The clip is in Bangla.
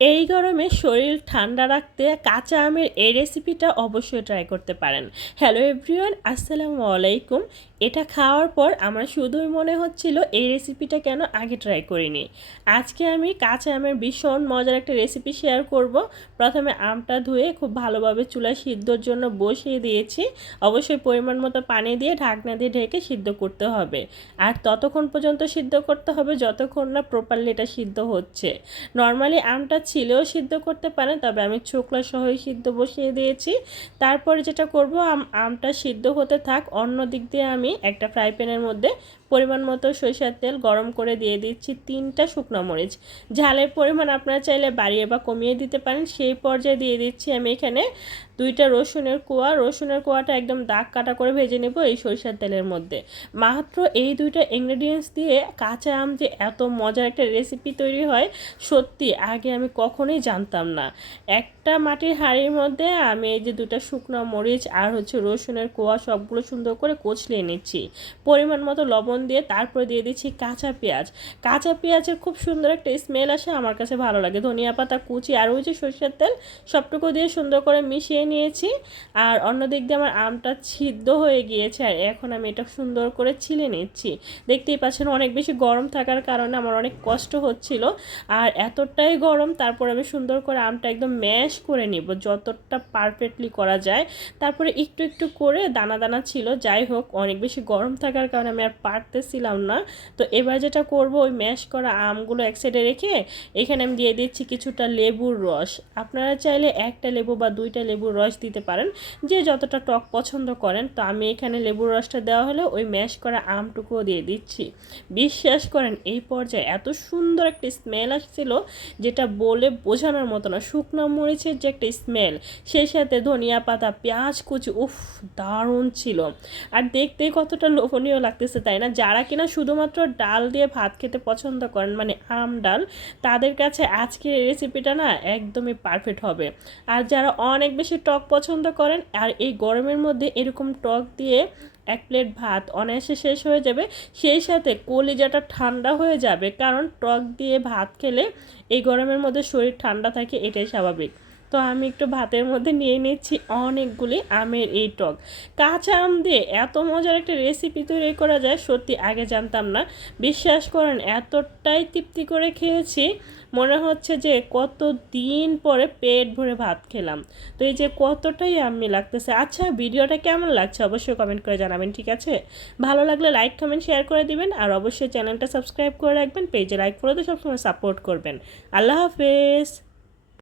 এই গরমে শরীর ঠান্ডা রাখতে কাঁচা আমের এই রেসিপিটা অবশ্যই ট্রাই করতে পারেন। হ্যালো এভরিওয়ান আসসালামু আলাইকুম। এটা খাওয়ার পর আমার শুধুই মনে হচ্ছিল এই রেসিপিটা কেন আগে ট্রাই করিনি। আজকে আমি কাঁচা আমের ভীষণ মজার একটা রেসিপি শেয়ার করব। প্রথমে আমটা ধুয়ে খুব ভালোভাবে চুলা সিদ্ধর জন্য বসিয়ে দিয়েছি। অবশ্যই পরিমাণ মতো পানি দিয়ে ঢাকনা দিয়ে ঢেকে সিদ্ধ করতে হবে। আর ততক্ষণ পর্যন্ত সিদ্ধ করতে হবে যতক্ষণ না প্রপারলি এটা সিদ্ধ হচ্ছে। নর্মালি আমটা ছিলেও সিদ্ধ করতে পারেন, তবে আমি ছোকলা সহই সিদ্ধ বসিয়ে দিয়েছি। তারপরে যেটা করব আমটা সিদ্ধ হতে থাক, অন্য দিক দিয়ে আমি একটা ফ্রাই প্যানের মধ্যে পরিমাণ মতো সরিষার তেল গরম করে দিয়ে দিচ্ছি তিনটা শুকনো মরিচ। ঝালের পরিমাণ আপনারা চাইলে বাড়িয়ে বা কমিয়ে দিতে পারেন। সেই পর্যায়ে দিয়ে দিচ্ছি আমি এখানে দুইটা রসুনের কোয়া। রসুনের কোয়াটা একদম দাগ কাটা করে ভেজে নেব এই সরিষার তেলের মধ্যে। মাত্র এই দুইটা ইনগ্রেডিয়েন্টস দিয়ে কাঁচা আম যে এত মজার একটা রেসিপি তৈরি হয়, সত্যি আগে আমি কখনোই জানতাম না। একটা মাটির হাঁড়ির মধ্যে আমি এই যে দুটা শুকনো মরিচ আর হচ্ছে রসুনের কোয়া সবগুলো সুন্দর করে কচলিয়ে নিচ্ছি। পরিমাণ মতো লবণ দিয়ে তারপরে দিয়ে দিচ্ছি কাঁচা পেঁয়াজ। কাঁচা পেঁয়াজের খুব সুন্দর একটা স্মেল আসে, আমার কাছে ভালো লাগে। ধনিয়া পাতা, কুচি আর ওই যে সরষের তেল সবটুকু দিয়ে সুন্দর করে মিশিয়ে নিয়েছি। আর অন্য দিক দিয়ে আমার আমটা ছিদ্ধ হয়ে গিয়েছে আর এখন আমি এটা সুন্দর করে ছিলে নিচ্ছি। দেখতেই পাচ্ছেন অনেক বেশি গরম থাকার কারণে আমার অনেক কষ্ট হচ্ছিল। আর এতটাই গরম, তারপর আমি সুন্দর করে আমটা একদম ম্যাশ করে নিব, যতটা পারফেক্টলি করা যায়। তারপরে একটু একটু করে দানা দানা ছিল, যাই হোক, অনেক বেশি গরম থাকার কারণে আমি আর পারতেছিলাম না। তো এবার যেটা করব, ওই ম্যাশ করা আমগুলো এক সাইডে রেখে এখানে আমি দিয়ে দিচ্ছি কিছুটা লেবুর রস। আপনারা চাইলে একটা লেবু বা দুইটা লেবুর রস দিতে পারেন। যে যতটা টক পছন্দ করেন, তো আমি এখানে লেবুর রসটা দেওয়া হলে ওই ম্যাশ করা আমটুকুও দিয়ে দিচ্ছি। বিশ্বাস করেন, এই পর্যায়ে এত সুন্দর একটা স্মেল আসছিল, যেটা বলে বোঝানোর মতো না। শুকনো মরিচের যে একটা স্মেল সেই সাথে ধনিয়া পাতা, পেঁয়াজ কুচি, উফ, দারুণ ছিল। আর দেখতে কতটা লোভনীয় লাগতেছে, তাই না? যারা কিনা শুধুমাত্র ডাল দিয়ে ভাত খেতে পছন্দ করেন মানে আম ডাল, তাদের কাছে আজকের রেসিপিটা না একদমই পারফেক্ট হবে। আর যারা অনেক বেশি টক পছন্দ করেন, আর এই গরমের মধ্যে এরকম টক দিয়ে এক প্লেট ভাত অনায়াসে শেষ হয়ে যাবে, সেই সাথে কলিজাটা ঠান্ডা হয়ে যাবে, কারণ টক দিয়ে ভাত খেলে এই গরমের মধ্যে শরীর ঠান্ডা থাকে, এটাই স্বাভাবিক। তো আমি একটু ভাতের মধ্যে নিয়ে নিচ্ছি অনেকগুলি আমের এই টক। কাঁচা আম দিয়ে এত মজার একটা রেসিপি তৈরি করা যায়, সত্যি আগে জানতাম না। বিশ্বাস করেন, এতটাই তৃপ্তি করে খেয়েছি, মনে হচ্ছে যে কত দিন পরে পেট ভরে ভাত খেলাম। তো এই যে কতটাই আমি লাগতেছে। আচ্ছা ভিডিওটা কেমন লাগছে অবশ্যই কমেন্ট করে জানাবেন, ঠিক আছে? ভালো লাগলে লাইক কমেন্ট শেয়ার করে দিবেন আর অবশ্যই চ্যানেলটা সাবস্ক্রাইব করে রাখবেন পেজে লাইক করে দিয়ে সবসময় সাপোর্ট করবেন। আল্লাহ হাফেজ।